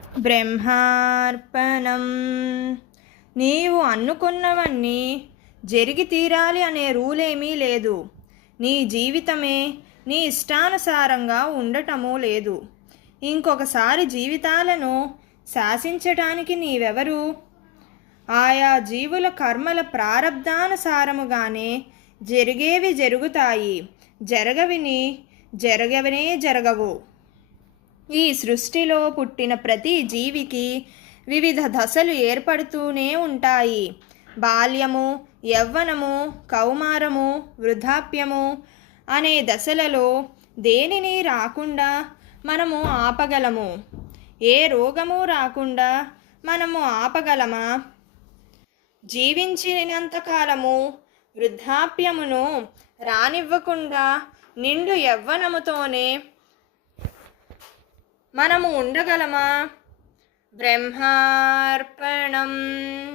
బ్రహ్మార్పణం. నీవు అనుకున్నవన్నీ జరిగి తీరాలి అనే రూలేమీ లేదు. నీ జీవితమే నీ ఇష్టానుసారంగా ఉండటమూ లేదు. ఇంకొకసారి జీవితాలను శాసించటానికి నీవెవరు? ఆయా జీవుల కర్మల ప్రారబ్ధానుసారముగానే జరిగేవి జరుగుతాయి, జరగవనే జరగవు. ఈ సృష్టిలో పుట్టిన ప్రతి జీవికి వివిధ దశలు ఏర్పడుతూనే ఉంటాయి. బాల్యము, యవ్వనము, కౌమారము, వృద్ధాప్యము అనే దశలలో దేనిని రాకుండా మనము ఆపగలము? ఏ రోగము రాకుండా మనము ఆపగలమా? జీవించినంతకాలము వృద్ధాప్యమును రానివ్వకుండా నిండు యవ్వనముతోనే మనము ఉండగలమా? బ్రహ్మార్పణం.